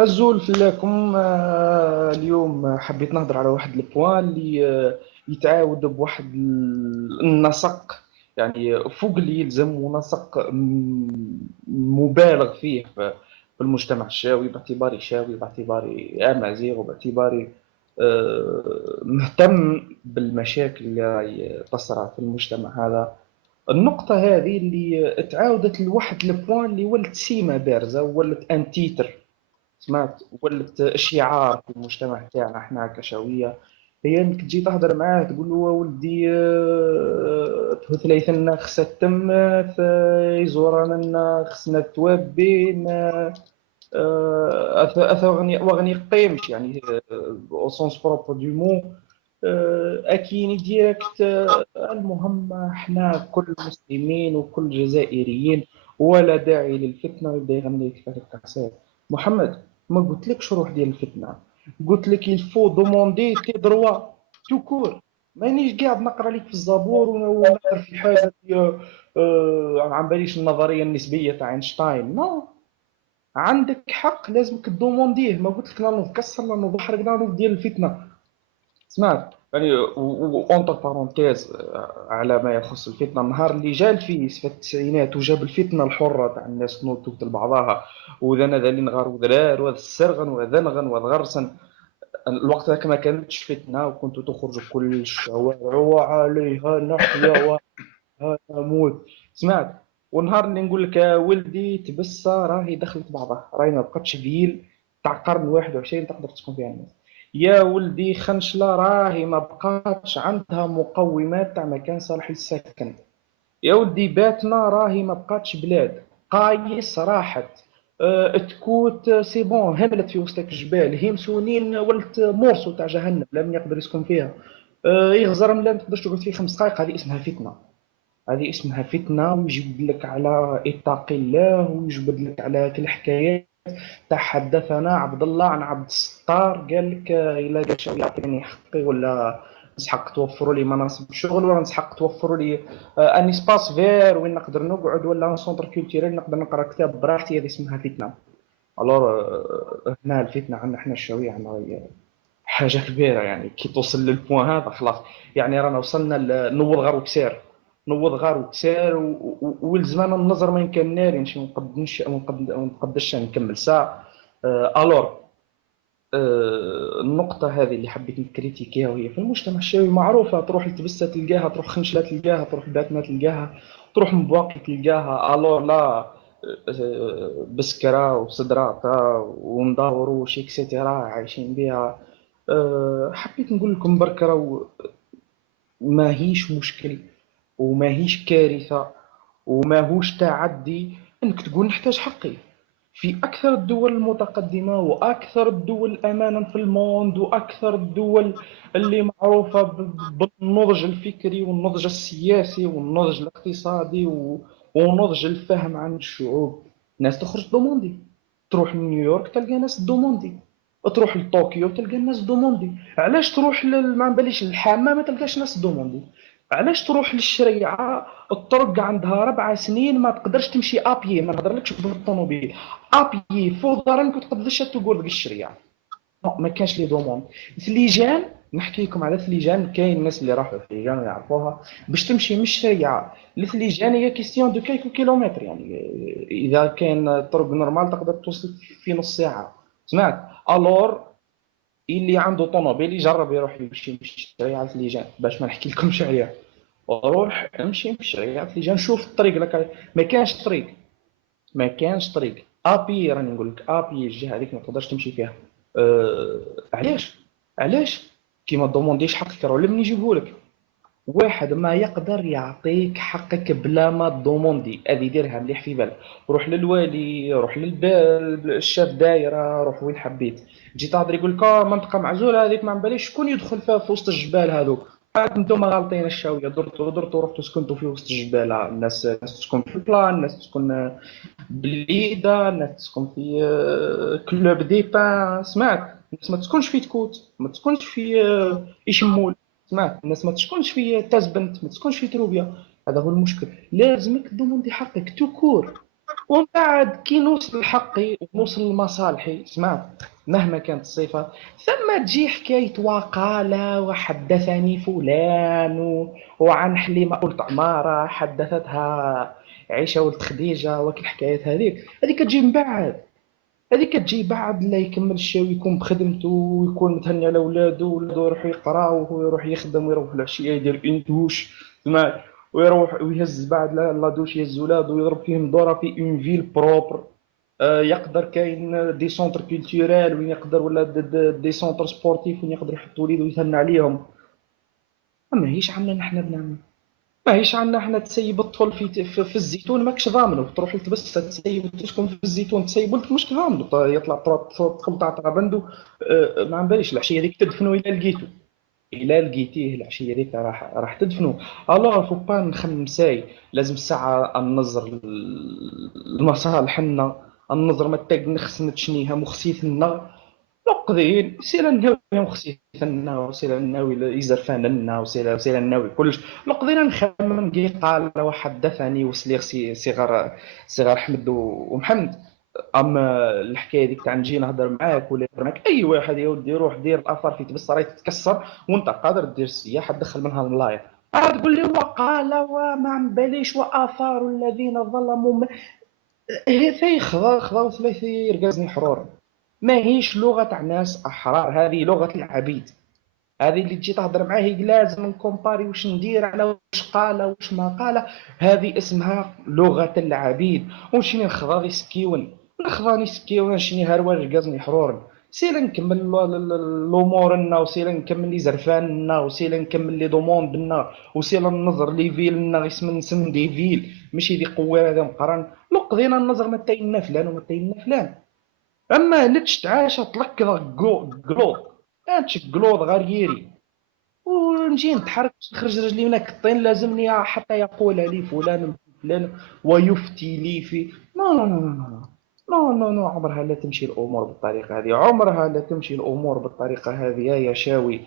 الزول لكم اليوم حبيت نهضر على واحد البوان اللي يتعاود بواحد النسق، يعني فوق اللي يلزم، ونسق مبالغ فيه في المجتمع الشاوي، باعتباري شاوي، باعتباري امازيغ، وباعتباري مهتم بالمشاكل اللي راهي تصرع في المجتمع هذا. النقطة هذه اللي تعاودت لواحد البوان اللي ولت سيمة بارزة، وولت ان تيتر، سمعت، ولت شعار في المجتمع تاعنا احنا كشوية. هي انك تجي تهضر معاه تقول له ولدي ثلاثة خصها تم، يزورنا خصنا توابين، واغني قيمش يعني او سونس بروبر دو مو، اكيني ديريكت. المهم احنا كل مسلمين وكل جزائريين، ولا داعي للفتنه. ويبدا يغني لك في الكاسيت. محمد، ما قلتلكش روح ديال الفتنه، قلت لك الفو دوموندي تي دروا تو كور. مانيش قاعد نقرا لك في الزبور ونقرا في حاجه عن باليش النظريه النسبيه تاع اينشتاين. نو، عندك حق، لازمك تدومونديه. ما قلت لك لا نوض كسر لا نوض حرق لا نوض ديال الفتنه. سمعت يعني، اونتر بارونتيز على ما يخص الفتنه، النهار اللي جا الفيس في التسعينات وجاب الفتنه الحره تاع الناس تنوض تقتل بعضها، وذا ذا اللي نغار وذرار وذا السرغن وذا نغن وذا غرسن. الوقت ذاك ما كانتش فتنه، وكنتوا تخرجوا كل الشوارع وعليها نحيا موت. سمعت. ونهار اللي نقول لك يا ولدي تبسة راهي دخلت بعضها، راهي ما بقاتش فيل تاع القرن 21 تقدر تسكن فيها الناس. يا ولدي خنشلة راهي ما بقاتش عندها مقومات تاع مكان صالح للسكن. يا ولدي باتنا راهي ما بقاتش بلاد. قايس راحت، تكوت سي بون هملت في وسط الجبال. هيم سونين ولت مورسو تاع جهنم لم يقدر يسكن فيها. يغزر لا تقدرش تقعد فيه 5 دقائق. هذه اسمها فتنة، هذه اسمها فتنة. ويجبد لك على اتق الله، ويجبد لك على كل الحكايات. تحدثنا عبد الله عن عبد الستار، قال لك إلا قال شو يعطيني حقي، ولا نسحق توفروا لي مناصب الشغل، ولا نسحق توفروا لي ان اسباس فير وين نقدر نقعد، ولا ان سونتر كولتوريل نقدر نقرا كتاب براحتي. هذه اسمها فتنة. الور هنا الفتنة عندنا احنا الشوية عندنا حاجة كبيرة، يعني كي توصل للبوان هذا خلاص. يعني رانا وصلنا نوض غار وكسار، نوض غار وكسار، والزمان النظر ما كان ناري نمشي ما نقدرش نكمل ساعة. الور النقطة هذه اللي حبيت نكريتيكيها، وهي في المجتمع الشيوي معروفة. تروح لتبسة تلقاها، تروح خنشلة تلقاها، تروح باتنا تلقاها، تروح مبواقي تلقاها. الور لا، بسكرة وسدراتا ومداورو وشي اكسيتيرا عايشين بها. حبيت نقول لكم برك راهو ماهيش مشكل، وماهيش كارثة، وماهوش تعدي انك تقول نحتاج حقي. في اكثر الدول المتقدمة، واكثر الدول امانا في الموند، واكثر الدول اللي معروفة بالنضج الفكري والنضج السياسي والنضج الاقتصادي ونضج الفهم عن الشعوب، ناس تخرج دوموندي. تروح لنيويورك تلقى ناس دوموندي، تروح لطوكيو تلقى الناس دوموندي. علاش تروح ما نباليش الحامة ما تلقاش ناس دوموندي؟ علاش تروح للشريعة الطرق عندها 4 سنين ما تقدرش تمشي ابيي؟ ما نهضرلكش بالطوموبيل، ابيي فوق رانك تقدرش تقول ديك الشريعة. ما كانش لي دوموند. ثليجان، نحكي لكم على ثليجان. كاين الناس اللي راحوا ثليجان ويعرفوها. باش تمشي من الشريعة لثليجان هي كيستيون دو كيلكو كيلومتر، يعني اذا كان طرق نورمال تقدر توصل في نص ساعة. سمعت. الور اللي عنده طوموبيل يجرب يروح يمشي من الشريعة لثليجان، باش ما نحكي لكمش عليها. روح امشي في الشريعة لثليجان، شوف الطريق لك. ما كانش طريق، ما كانش طريق ابي. راني نقول لك ابي الجهه هذيك ما تقدرش تمشي فيها. علاش؟ علاش؟ كي ما دومونديش حقك راه لمن يجيبه لك. واحد ما يقدر يعطيك حقك بلا ما تدوموندي. ادي ديرها مليح في بالك. روح للوالي، روح للشاف دايره، روح وين حبيت. جي تهضر يقول لك منطقه معزوله هذيك ما باليش شكون يدخل فيها في وسط الجبال هذوك. عاد انتم غالطين الشاويه، درتوا رحتوا سكنتوا في وسط الجبال. الناس تسكن في البلان، الناس تسكن بليده، الناس تسكن في كلوب دي بان. سمعت. الناس ما تسكنش في تكوت، ما تسكنش في يشمول. سمعت. الناس ما تسكنش في تازبنت، ما تسكنش في تروبيا. هذا هو المشكل. لازمك دوموندي حقك تو كور. ومن بعد كي نوصل لحقي ونوصل لمصالحي، سمعت، مهما كانت الصفة، ثم تجي حكاية وقال وحدثني فلان وعن حليمة قلت عمارة حدثتها عيشة ولد خديجة وكل الحكايات هذيك تجي من بعد. هذيك تجي بعد لا يكمل الشيء ويكون بخدمته ويكون متهني على ولادو يروح يقرا وهو يروح يخدم ويروح العشية يدير انتوش، تسمع، ويروح ويهز بعد لا دوش يهز ولادو ويضرب فيهم دورة في اون فيل بروبر. يقدر كاين دي سونتر كولتورال وين يقدر، ولا دي سونتر سبورتيف وين يقدر يحط وليدو ويتهنى عليهم. ما هيش عندنا نحن بنعمل، ماهيش عندنا احنا تسيب الطفل في الزيتون ماكش ضامنه، تروح تبس تسيب تسكن في الزيتون تسيب ولدك مش ضامنه، يطلع الطفل تاع طرابندو. ما عن باليش العشيه هذيك تدفنو الى لقيتو، الى لقيتيه العشيه هذيك راح تدفنو. الوغ فو با نخمم ساي، لازم الساعه النظر لمصالحنا، النظر متى نخس نتشنيها مخسيتنا نقدين سير الناوي وخصي ثنا وسير الناوي يزرفان لنا وسير الناوي كلش نقدر نخمم كي قال وحدثني وسليغ صغار احمد ومحمد. اما الحكايه ديك تاع نجي نهضر معاك ولا نهضر معاك اي واحد يا ودي روح دير الاثار في تبص راهي تتكسر وانت قادر دير السياحه تدخل منها الملاير، عاد تقول لي وقال وما عم باليش واثار الذين ظلموا هي خضا ثلاثة يرقزني حرور. ما هيش لغة تاع ناس أحرار، هذه لغة العبيد. هذه اللي تجي تهضر معاه لازم نكومباري واش ندير على واش قال واش ما قال. هذه اسمها لغة العبيد. ونشيني نخضا يسكيون، نخضاني سكيون نشيني هروا رقزني حرور. سير نكمل الامور لنا وسير نكمل لي زرفاننا وسير نكمل لي دوموندنا وسير ننظر لي فيلنا اسم نسم دي فيل ماشي دي قوه هذا مقرن. لو قضينا النظر متى إلنا فلان ومتى إلنا فلان. اما نتش تعاشى تلقى قلوض، هادشي قلوض غير ييري، ونجي نتحرك نخرج رجلي من الطين لازمني حتى يقول لي فلان فلان ويفتي لي في نو نو نو نو نو نو نو. عمرها لا تمشي الامور بالطريقه هذه، عمرها لا تمشي الامور بالطريقه هذه يا شاوي.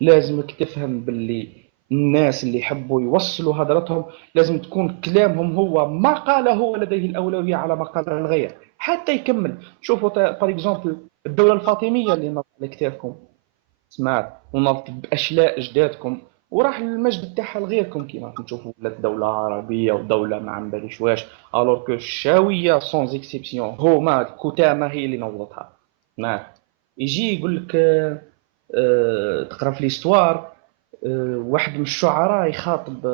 لازمك تفهم باللي الناس اللي يحبوا يوصلوا هدرتهم لازم تكون كلامهم هو ما قاله هو لديه الاولويه على ما قال الغير حتى يكمل. شوفوا بار اكزومبل الدوله الفاطميه اللي نضرب على كتافكم، سمعت، ونضت باشلاء اجدادكم وراح المجد تاعها لغيركم كيما راح نشوفوا ولات دوله عربيه ودوله ما عم باليش واش. الوغ كو الشاويه سون اكسيبسيون هما الكتامه هي اللي نوضتها. ما يجي يقول لك تقرا في ليستوار واحد من الشعراء يخاطب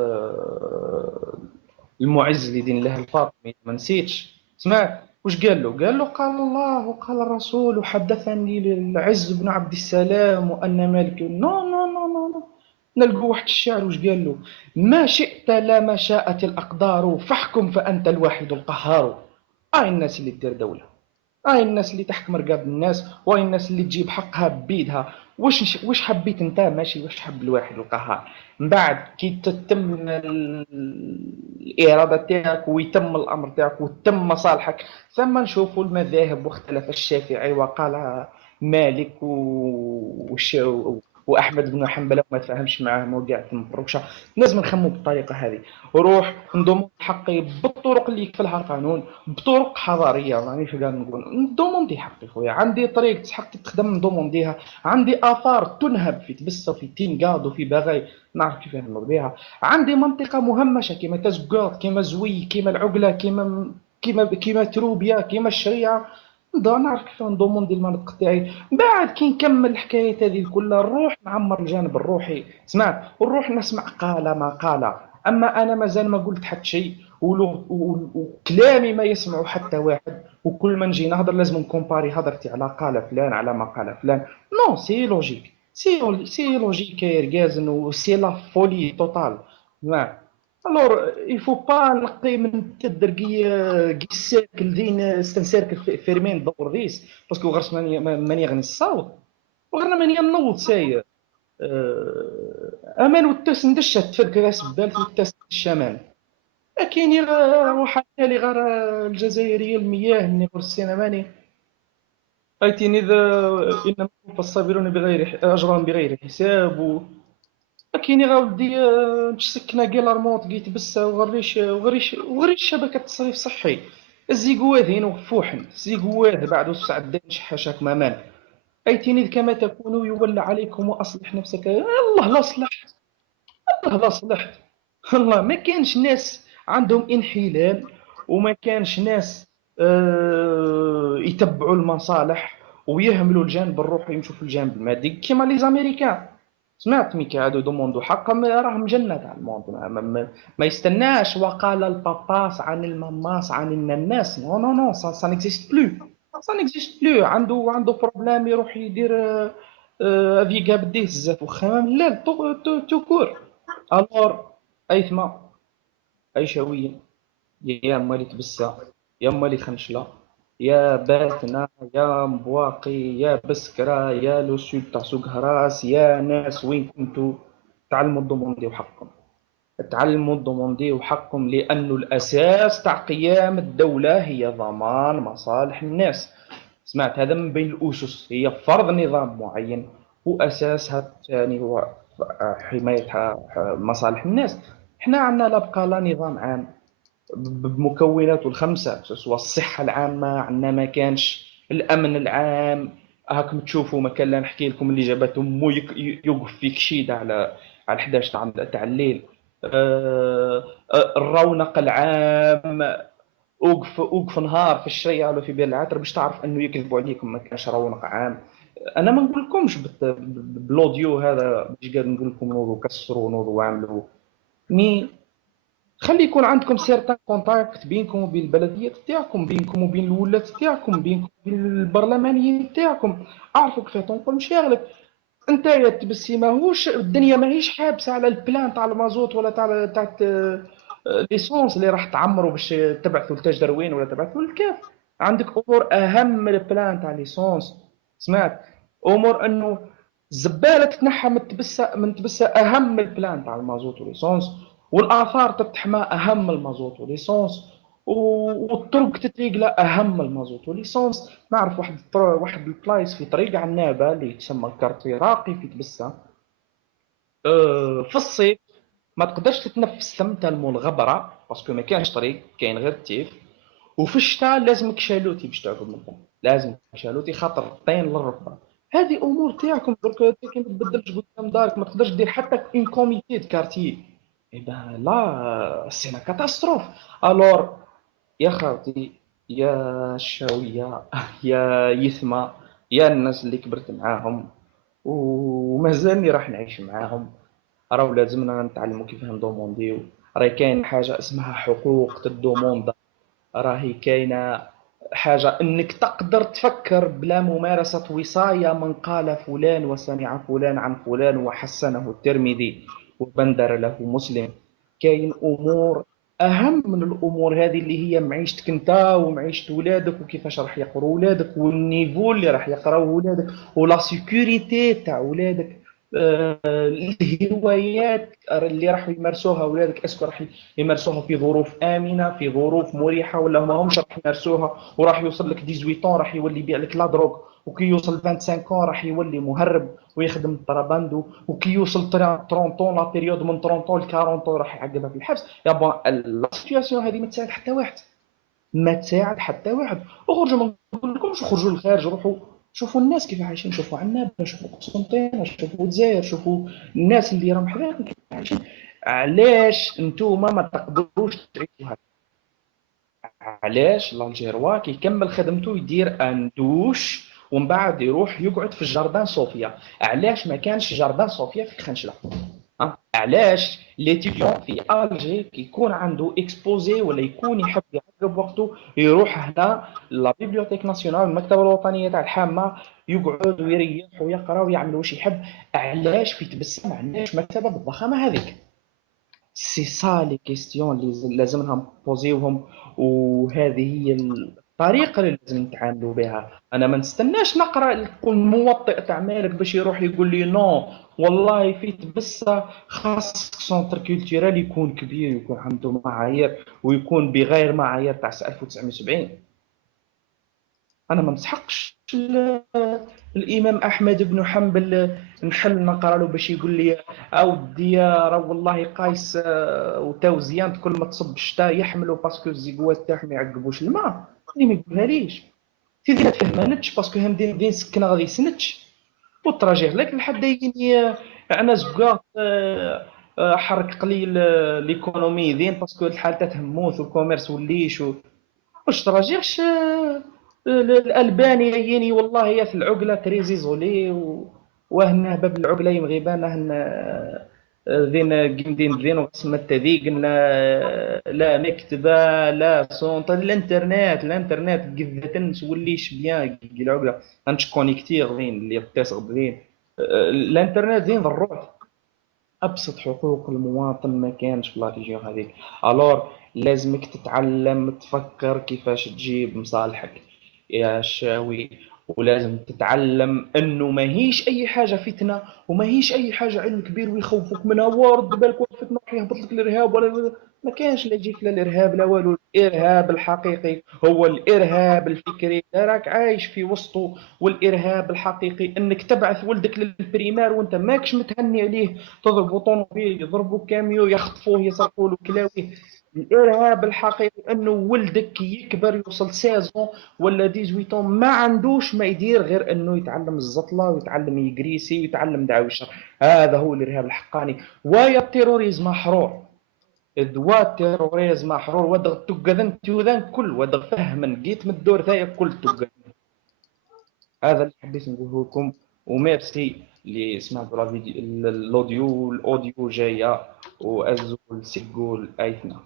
المعز لدين الله الفاطمي ما نسيتش، سمعت وش قال له؟ قال له قال الله وقال الرسول وحدثني العز بن عبد السلام وان مالك نو نو نو نو نو. نلقوا واحد الشاعر وش قال له؟ ما شئت لا ما شاءت الاقدار فاحكم فانت الواحد القهار. هاي الناس اللي تدير دوله، هاي الناس اللي تحكم رقاب الناس، وهاي الناس اللي تجيب حقها بيدها. واش حبيت انت ماشي واش حب الواحد القهار. من بعد كي تتم الاراده تاعك ويتم الامر تاعك وتم مصالحك ثم نشوفوا المذاهب واختلف الشافعي وقال مالك واحمد بن حنبل وما تفاهمش معاهم وقعت مبروكشه. لازم نخمو بالطريقه هذه وروح ندوم حقي بالطرق اللي يكفلها القانون بطرق حضاريه. مانيش قاعد نقول دوموندي حقي خويا، عندي طريق تحق تخدم ندومونديها، عندي اثار تنهب في تبسه وفي تينغاد وفي باغي نعرف كيف نمر بها، عندي منطقه مهمشه كيما تزقاط كيما زوي كيما العقله كيما تروبيا كيما الشريعه. نعرف كيف ندوموندي المناطق تاعي. بعد كي نكمل الحكايات هذه كلها نروح نعمر الجانب الروحي، سمعت، ونروح نسمع قال ما قال. اما انا مازال ما قلت حتى شيء وكلامي ما يسمعه حتى واحد، وكل ما نجي نهضر لازم نكومباري هضرتي على قال فلان على ما قال فلان. نو سي لوجيك، سي لوجيك يا رجازن وسي لا فولي توتال. الور يفو با نقي من تدرقي سيركل دين ستنسيركل فيرمين دور ديس باسكو غرس ماني غني الصوت وغير ماني نوض ساي امان والتاس ندشة تفرك راس بدال والتاس الشمال. كاين روح لي غير الجزائريه المياه من غير السينماني ايتيني اذا انما يوفى الصابرون بغير اجرهم بغير حساب كاين غا ولدي تسكنا كاع ريموت قيت بس وغريش الشبكه تصريف صحي. الزيقوات وفوحن الزيقوات بعد 9 دقائق شحاشاك مامان. أيتني كما تكون يولى عليكم وأصلح نفسك. الله لا صلحت، الله لا صلحت. الله ما كانش ناس عندهم انحلال، وما كانش ناس يتبعوا المصالح ويهملوا الجانب الروحي ويمشوا في الجانب المادي كيما لي زاميريكان. سمعت مي قعدوا دوموندو حقهم راهم جنة تاع الموند، ما يستناش وقال الباباس عن الماماس عن الناس. نو نو نو، سا نيكزيست بلو، سا نيكزيست بلو. عنده بروبليم يروح يدير افيكا بديه الزاف وخا لا تو كور. الور ايثما ايشاوية، يا مالي تبسة، يا مالي خنشلة، يا باتنا، يا مبواقي، يا بسكرة، يا لوسود تاع سوق هراس، يا ناس وين كنتو؟ تعلموا الدوموندي وحقكم، تعلموا الدوموندي وحقكم، لأنه الأساس تاع قيام الدولة هي ضمان مصالح الناس. سمعت هذا من بين الأسس، هي فرض نظام معين وأساسها الثاني هو حماية مصالح الناس. احنا عندنا لا بقى لا نظام عام بمكوناته الخمسة، سواء الصحة العامة عندنا ما كانش، الأمن العام هاكم تشوفوا. ما كان لا نحكي لكم اللي جابت أمو يوقف فيك شيدة على 11 تاع الليل. الرونق العام، اوقف نهار في الشارع ولا في بير العتر باش تعرف انه يكذبوا عليكم، ما كانش رونق عام. انا ما نقول لكمش بالاوديو هذا باش قاعد نقول لكم نوضوا كسروا نوضوا عملوا، مي خلي يكون عندكم سيرتان كونتاكت بينكم وبين البلديات تاعكم، بينكم وبين الولاة تاعكم، بينكم وبين البرلمانيين تاعكم. اعرفوا كيف تنقل مشاغلك. انت يا تبسي ماهوش الدنيا ماهيش حابسه على البلان تاع المازوت ولا تاع ليسونس اللي راح تعمروا باش تبعثوا لتاج وين ولا تبعثوا للكاف. عندك امور اهم من البلان تاع ليسونس. سمعت؟ امور انه الزباله تتنحى من تبسه اهم من البلان تاع المازوت وليسونس، والاثار تتحمى اهم من المازوت وليسونس، والطرق تتريقلا اهم من المازوت وليسونس. نعرف واحد البلايص في طريق عنابه اللي يتسمى الكارتي راقي في تبسه. في الصيف ما تقدرش تتنفس ثم تالمو الغبره باسكو ما كاينش طريق، كاين غير التيف. وفي الشتاء لازمك شالوتي باش تعقب من الدم، لازم شالوتي خاطر الطين للركبه. هذه امور تاعكم درك، انت ما تبدلش قدام دارك، ما تقدرش دير حتى اون كوميتي دو كارتي. اي ben لا سي لا كاتاستروف. الور يا خالتي، يا الشاويه، يا يثمى، يا الناس اللي كبرت معاهم ومازالني راح نعيش معاهم، راهو لازمنا نتعلموا كيف ندومونديو. راهي كاين حاجه اسمها حقوق الدوموندا، راهي كاينه حاجه انك تقدر تفكر بلا ممارسه وصايه من قال فلان وسمع فلان عن فلان وحسنه الترمذي وبندر له مسلم. كاين امور اهم من الامور هذه اللي هي معيشتك انت ومعيشه ولادك وكيفاش راح يقروا ولادك والنيفو اللي راح يقراوه ولادك ولا سيكوريتي تاع ولادك. الهوايات اللي راح يمارسوها اولادك اسكو راح يمارسوها في ظروف امنه، في ظروف مريحه، ولا ما همش راح يمارسوها وراح يوصل لك 18 طون راح يولي يبيع لك لا دروغ، وكي يوصل 25 طون راح يولي مهرب ويخدم الطراباندو، وكي يوصل 30 طون لا بيريود من 30 طون ل 40 طون راح يعقبها في الحبس. يا بون لا سيتياسيون هذه ما تساعد حتى واحد، ما تساعد حتى واحد. اخرجوا، ما نقول لكمش خرجوا للخارج، روحوا شوفوا الناس كيف عايشين، شوفوا عنابه، شوفوا قسنطينه، شوفوا الجزائر، شوفوا الناس اللي راهم حذاكم كيف عايشين. علاش انتوما ما تقدروش تعيشوا هكا؟ علاش الجيروا كيكمل خدمته يدير اندوش ومن بعد يروح يقعد في الجردان صوفيا؟ علاش ما كانش جردان صوفيا في خنشله؟ علاش ليتيديون في الجي كي يكون عنده اكسبوزي ولا يكون يحب يعقب وقته يروح هنا لا بيبليوتيك ناسيونال المكتبه الوطنيه تاع الحامه، يقعد ويريح ويقرا ويعمل واش يحب؟ علاش في تبسم ما عندناش مكتبه بالضخامه هذيك؟ سي سا لي كيستيون اللي لازمنا نبوزيوهم، وهذه هي الطريقه اللي لازم نتعاملوا بها. انا ما نستناش نقرا الموطئ تاع مالك باش يروح يقول لي نو والله في تبسه خاص سونتر كولتورال يكون كبير ويكون عنده معايير ويكون بغير معايير تاع 1970. انا ما نسحقش الامام احمد بن حنبل نحل نقرا له باش يقول لي اودي راه والله قايس وتوزيان كل ما تصب الشتاء يحملوا باسكو الزيكوات تاعهم ما يعقبوش الماء. اللي ما يقولها ليش سيدي ما تفهمنتش باسكو هم دين سكنه غادي يسنتش والتراجيع لك لحد يجيني انا زكاط حرك قليل ليكونومي زين باسكو الحال تتهموث والكوميرس وليش واش تراجعش الالباني يجيني والله يا في العقله تريزي زولي وهنا باب العقله يمغي بان هنا ذين قمدين ذين وقسمة تذيق لا مكتبة لا سونط الانترنت قذة توليش بيان كي العقله انش كونيكتير ذين اللي يتصل ذين الانترنت ذين ضروح ابسط حقوق المواطن ما كانش في لاتيجيو هذيك. الور لازمك تتعلم تفكر كيفاش تجيب مصالحك يا شاوي، ولازم تتعلم انه ما هيش اي حاجه فتنه وما هيش اي حاجه علم كبير ويخوفوك منها ورد بالك فتنه راح يهبط لك الارهاب ولا ما كانش لا يجيك لا الارهاب لا والو. الارهاب الحقيقي هو الارهاب الفكري اللي راك عايش في وسطه، والارهاب الحقيقي انك تبعث ولدك للبريمار وانت ماكش متهني عليه، تضربوا طوموبيل يضربوا كاميو يخطفوه يسرقوا له كلاويه. الارهاب الحقيقي انه ولدك يكبر يوصل 16 ولا 18 ما عندوش ما يدير غير انه يتعلم الزطله ويتعلم يجريسي ويتعلم دعاوي الشر. هذا هو الارهاب الحقاني. ويا التيروريزم محرور دوا التيروريزم محرور ودغ تقذن تيوذان كل ودغ فهما جيت من الدور ذايا كل تقذن. هذا اللي حبيت نقوله لكم وميرسي اللي سمعتوا الاوديو جايه وازول سيقول ايثنا.